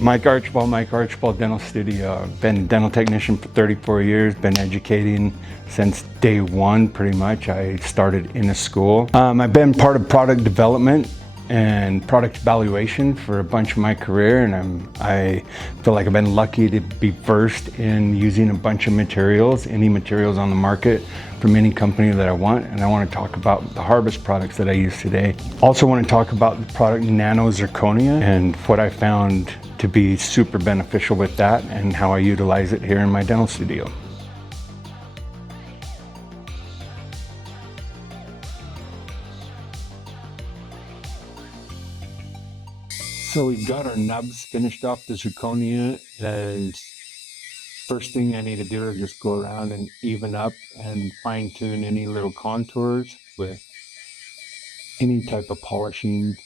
Mike Archibald Dental Studio. Been a dental technician for 34 years, been educating since day one pretty much. I started in a school. I've been part of product development and product evaluation for a bunch of my career, and I feel like I've been lucky to be versed in using a bunch of materials, any materials on the market from any company that I want. And I want to talk about the harvest products that I use today. Also want to talk about the product Nano Zirconia and what I found to be super beneficial with that and how I utilize it here in my dental studio. So we've got our nubs finished off the Zirconia. First thing I need to do is just go around and even up and fine tune any little contours with any type of polishing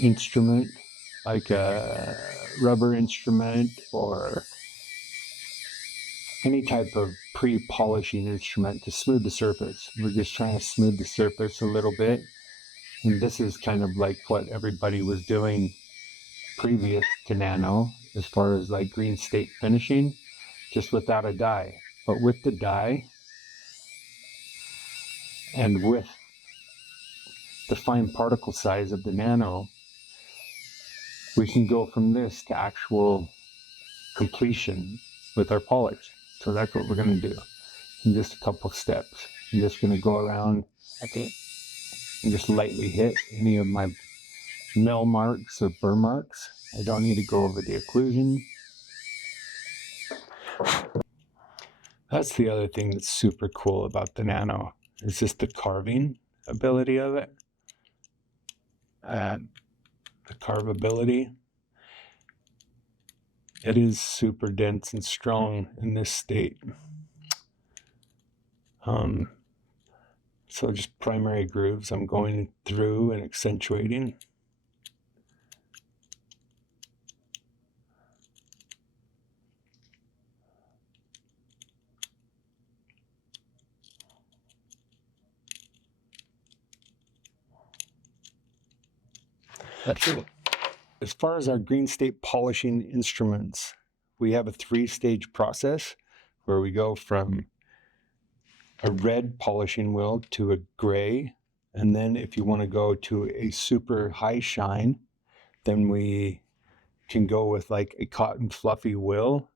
instrument, like a rubber instrument or any type of pre-polishing instrument to smooth the surface. We're just trying to smooth the surface a little bit. And this is kind of like what everybody was doing previous to Nano, as far as like green state finishing, just without a dye. But with the dye and with the fine particle size of the Nano, we can go from this to actual completion with our polish. So that's what we're going to do in just a couple steps. I'm just going to go around and just lightly hit any of my mill marks or burr marks. I don't need to go over the occlusion. That's the other thing that's super cool about the Nano, is just the carving ability of it. The carvability. It is super dense and strong in this state. So just primary grooves I'm going through and accentuating. That's it. As far as our green state polishing instruments, we have a 3-stage process where we go from a red polishing wheel to a gray, and then if you want to go to a super high shine, then we can go with like a cotton fluffy wheel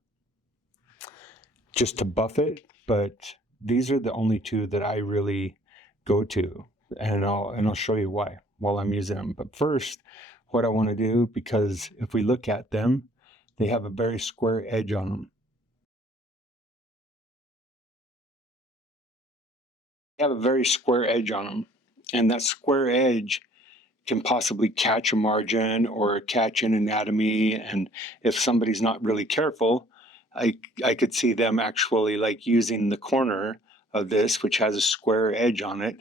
just to buff it. But these are the only two that I really go to, and I'll show you why while I'm using them. But first, what I want to do, because if we look at them, they have a very square edge on them. Have a very square edge on them, and that square edge can possibly catch a margin or catch an anatomy, and if somebody's not really careful, I could see them actually like using the corner of this, which has a square edge on it,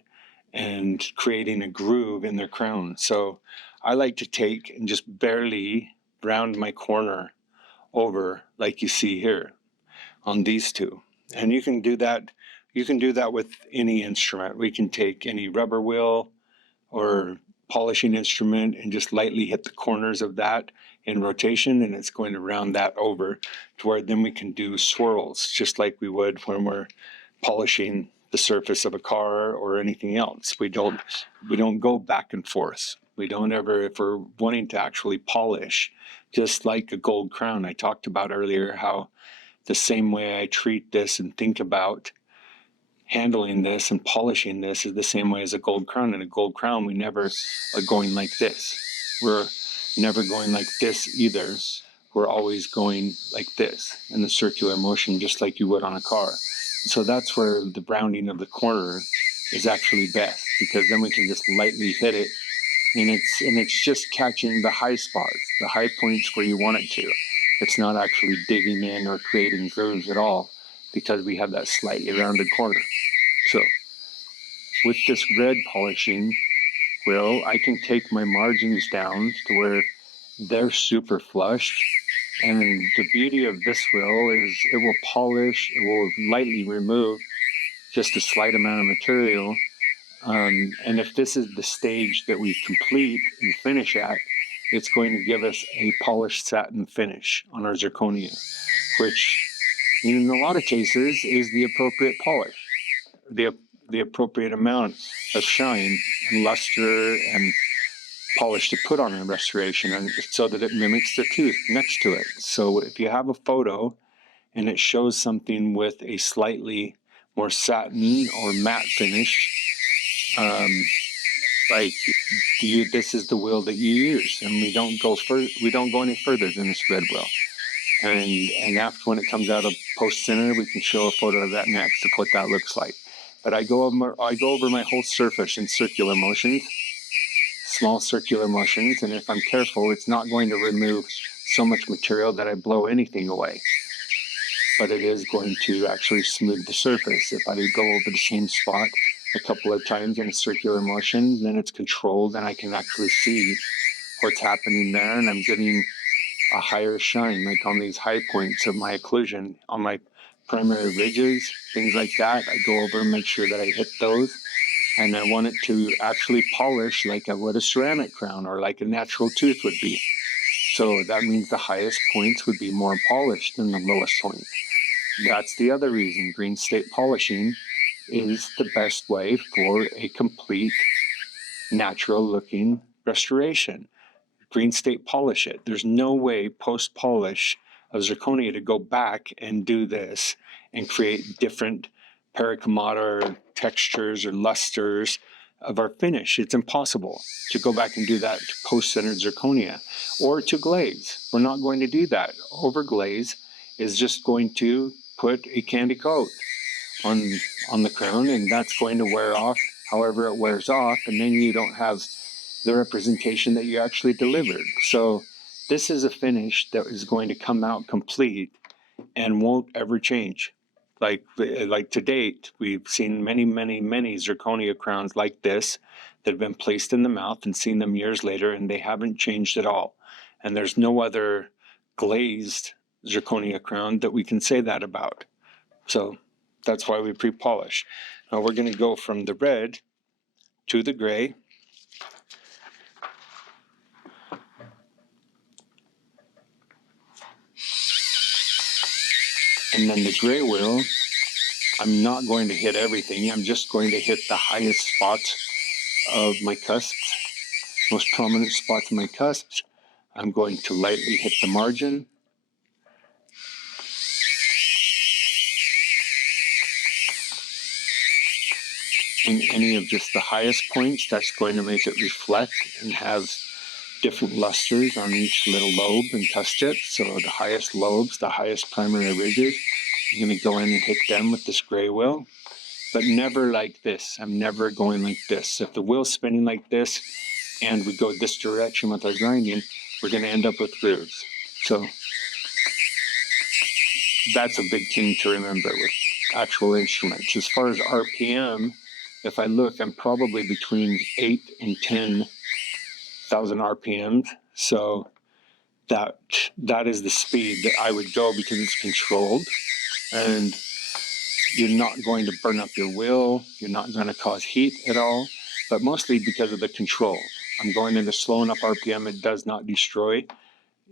and creating a groove in their crown. So I like to take and just barely round my corner over like you see here on these two. And you can do that with any instrument. We can take any rubber wheel or polishing instrument and just lightly hit the corners of that in rotation, and it's going to round that over to where then we can do swirls just like we would when we're polishing the surface of a car or anything else. We don't go back and forth. We don't ever, if we're wanting to actually polish, just like a gold crown I talked about earlier, how the same way I treat this and think about handling this and polishing this is the same way as a gold crown. In a gold crown, we never are going like this. We're never going like this either. We're always going like this in the circular motion, just like you would on a car. So that's where the rounding of the corner is actually best, because then we can just lightly hit it, and it's just catching the high spots, the high points where you want it to. It's not actually digging in or creating grooves at all, because we have that slightly rounded corner. So with this red polishing wheel, I can take my margins down to where they're super flushed. And the beauty of this wheel is it will polish, it will lightly remove just a slight amount of material. And if this is the stage that we complete and finish at, it's going to give us a polished satin finish on our zirconia, which in a lot of cases is the appropriate polish, the appropriate amount of shine and luster and polish to put on a restoration, and so that it mimics the tooth next to it. So if you have a photo and it shows something with a slightly more satin or matte finish, this is the wheel that you use, and we don't go any further than this red wheel. And after, when it comes out of post center, we can show a photo of that next of what that looks like. But I go over my whole surface in circular motions, small circular motions, and if I'm careful, it's not going to remove so much material that I blow anything away. But it is going to actually smooth the surface. If I go over the same spot a couple of times in a circular motion, then it's controlled and I can actually see what's happening there, and I'm getting a higher shine, like on these high points of my occlusion, on my primary ridges, things like that. I go over and make sure that I hit those, and I want it to actually polish like what a ceramic crown or like a natural tooth would be. So that means the highest points would be more polished than the lowest points. That's the other reason green state polishing is the best way for a complete natural looking restoration. Green state polish it. There's no way post polish of zirconia to go back and do this and create different paracamata textures or lusters of our finish. It's impossible to go back and do that to post centered zirconia or to glaze. We're not going to do that. Over glaze is just going to put a candy coat on the crown, and that's going to wear off however it wears off, and then you don't have the representation that you actually delivered. So this is a finish that is going to come out complete and won't ever change. Like to date, we've seen many zirconia crowns like this that have been placed in the mouth and seen them years later, and they haven't changed at all. And there's no other glazed zirconia crown that we can say that about. So that's why we pre-polish. Now we're going to go from the red to the gray. And then the gray wheel, I'm not going to hit everything. I'm just going to hit the highest spots of my cusps, most prominent spots of my cusps. I'm going to lightly hit the margin. In any of just the highest points, that's going to make it reflect and have different lusters on each little lobe and cusp tip. So the highest lobes, the highest primary ridges, I'm going to go in and hit them with this gray wheel, but never like this. I'm never going like this. If the wheel's spinning like this and we go this direction with our grinding, we're going to end up with grooves. So that's a big thing to remember with actual instruments. As far as RPM, if I look, I'm probably between 8 and 10,000 RPMs. So that is the speed that I would go because it's controlled, and you're not going to burn up your wheel. You're not going to cause heat at all, but mostly because of the control. I'm going into slow enough RPM. It does not destroy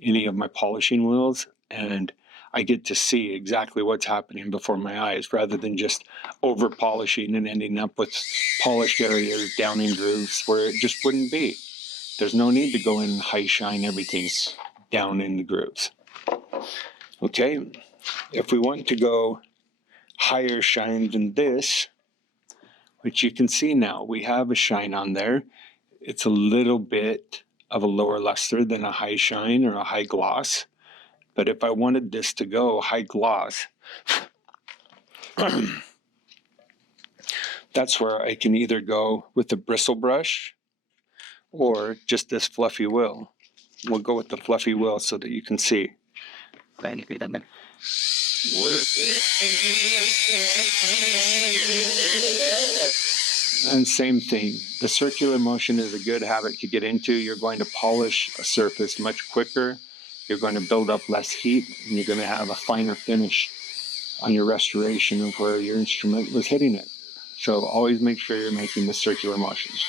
any of my polishing wheels, and I get to see exactly what's happening before my eyes rather than just over polishing and ending up with polished areas down in grooves where it just wouldn't be. There's no need to go in and high shine everything down in the grooves. Okay, if we want to go higher shine than this, which you can see now, we have a shine on there. It's a little bit of a lower luster than a high shine or a high gloss. But if I wanted this to go high gloss, that's where I can either go with the bristle brush or just this fluffy wheel. We'll go with the fluffy wheel so that you can see. And same thing, the circular motion is a good habit to get into. You're going to polish a surface much quicker. You're going to build up less heat, and you're going to have a finer finish on your restoration of where your instrument was hitting it. So always make sure you're making the circular motions.